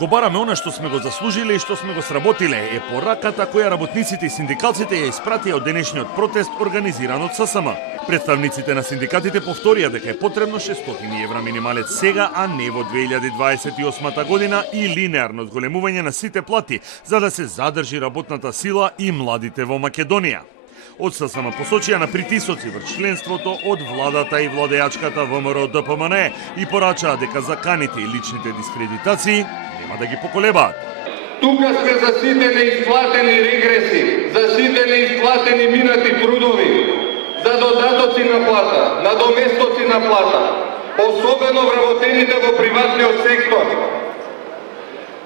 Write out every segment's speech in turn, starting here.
Го бараме она што сме го заслужиле и што сме го сработиле, е пораката која работниците и синдикалците ја испратија од денешниот протест организиран од ССМ. Представниците на синдикатите повторија дека е потребно 600 евра минималец сега, а не во 2028 година и линеарно зголемување на сите плати, за да се задржи работната сила и младите во Македонија. Од ССМ посочија на притисоци врз членството од владата и владеачката ВМРО-ДПМН и порачаа дека заканите и личните дискредитации нема да ги поколебаат. Тука сме за сите неисплатени регреси, за сите неисплатени минати трудови, за додатоци на плата, надоместоци на плата, особено вработените во приватниот сектор.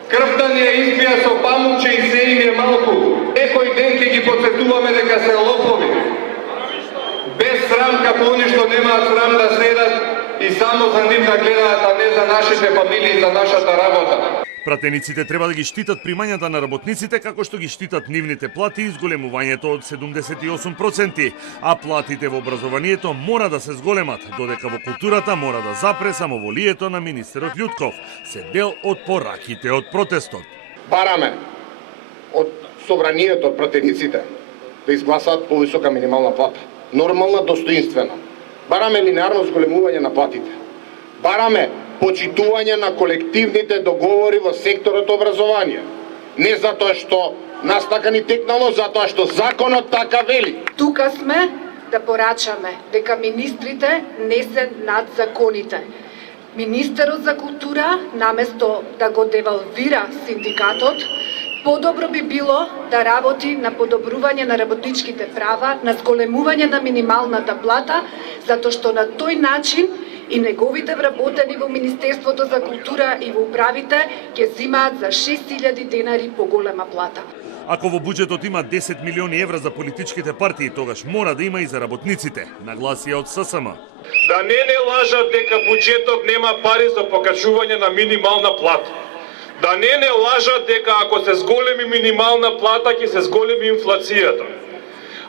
Крвта ни ја испија со памуче и се им е малку. Некој ден ќе ги подсетуваме дека се лопови. Без срам како они што немаат срам да седат и само за нив да гледаат, а не за нашите фамилии и за нашата работа. Пратениците треба да ги штитат примањата на работниците како што ги штитат нивните плати и зголемувањето од 78%, а платите во образованието мора да се зголемат, додека во културата мора да запре самоволието на министерот Љутков, се дел од пораките од протестот. Бараме од собранието, од пратениците, да изгласаат повисока минимална плата, нормална, достоинствена. Бараме линеарно зголемување на платите. Бараме почитување на колективните договори во секторот образование. Не затоа што нас така ни текнало, затоа што законот така вели. Тука сме да порачаме дека министрите не се над законите. Министерот за култура, наместо да го девалвира синдикатот, подобро би било да работи на подобрување на работничките права, на зголемување на минималната плата, затоа што на тој начин и неговите вработени во Министерството за култура и во управите ќе зимаат за 6000 денари поголема плата. Ако во буџетот има 10 милиони евра за политичките партии, тогаш мора да има и за работниците, нагласија од ССМ. Да не лажат дека буџетот нема пари за покачување на минимална плата. Да не лажат дека ако се зголеми минимална плата ќе се зголеми инфлацијата.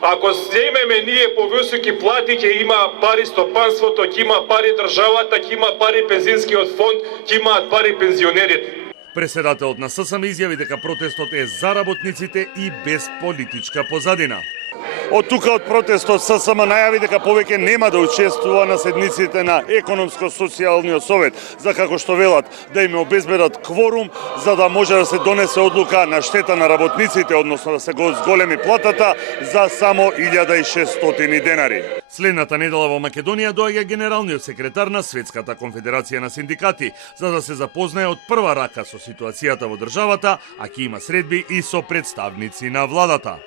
Ако земеме ние повисоки плати, ќе има пари стопанството, ќе има пари државата, ќе има пари пензионскиот фонд, ќе имаат пари пензионерите. Преседателот на ССМ изјави дека протестот е за работниците и без политичка позадина. Од тука од протестот ССМ најави дека повеќе нема да учествува на седниците на Економско-социјалниот совет, за како што велат да им обезбедат кворум за да може да се донесе одлука на штета на работниците, односно да се го зголеми платата за само 1600 денари. Следната недела во Македонија доаѓа генералниот секретар на Светската конфедерација на синдикати, за да се запознае од прва рака со ситуацијата во државата, а ќе има средби и со представници на владата.